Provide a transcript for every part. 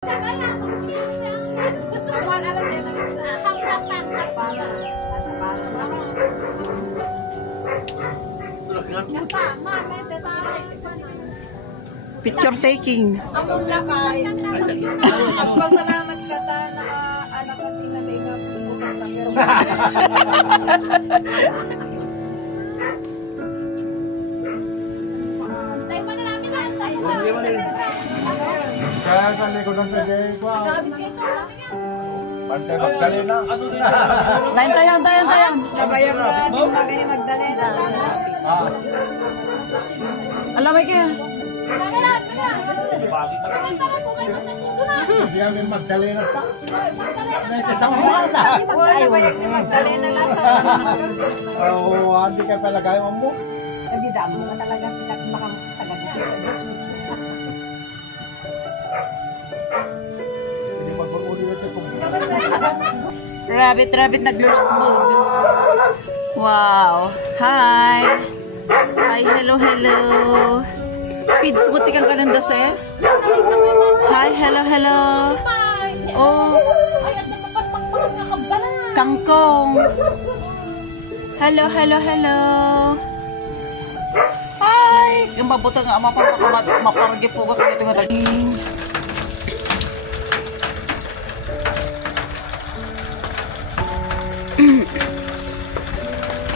Picture taking. Among lakay. Magpasalamat ka ta na anak ka tinabay ka tayo pa na namin na. Kaya sa likod ng pwede ko. Nagabit kayo ito. Pantay Magdalena. Tayo. Kabayang ka din kami ni Magdalena. Alam mo kaya? Hindi kami Magdalena pa. Ay, kabayang ni Magdalena lang. Oo, hindi ka pala kayo mo. Nagidamo ka talaga. Pinagmakang talaga. Hindi magpag-uli ito kung Rabbit naglulubog. Wow. Hi. Hi, hello. Pids, butikan ka ng dases? Hi, hello. Oh. Kangkong. Hello. Hi. Mabuta nga, maparagi po ka ito nga taging.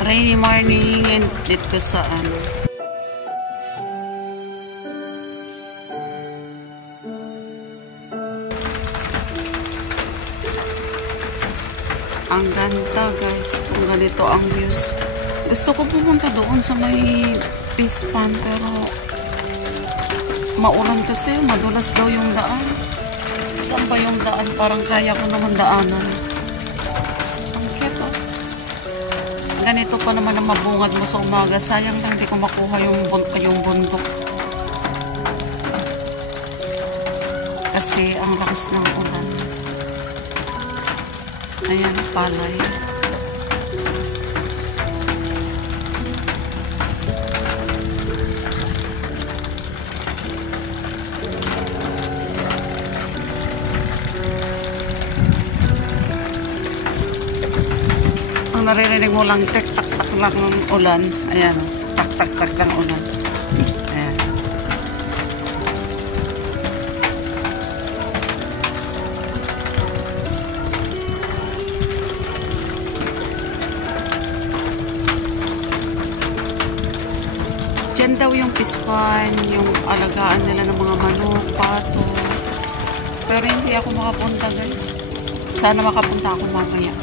Rainy morning and dito sa ang ganda guys kung ganito ang views. Gusto ko pumunta doon sa may fish pond pero maulan kasi, madulas daw yung daan. Saan ba yung daan? Parang kaya ko naman daanan. Ang cute oh. Ganito pa naman ang mabungad mo sa umaga. Sayang lang hindi ko makuha yung bundok. Kasi ang lakas ng ulan. Ayan, palay. Ang naririnig mo lang, tak-tak-tak lang ng ulan. Ayan, tak-tak-tak lang ulan. Ayan. Diyan daw yung fish pond, yung alagaan nila ng mga manok, pato. Pero hindi ako makapunta guys. Sana makapunta ako mamaya.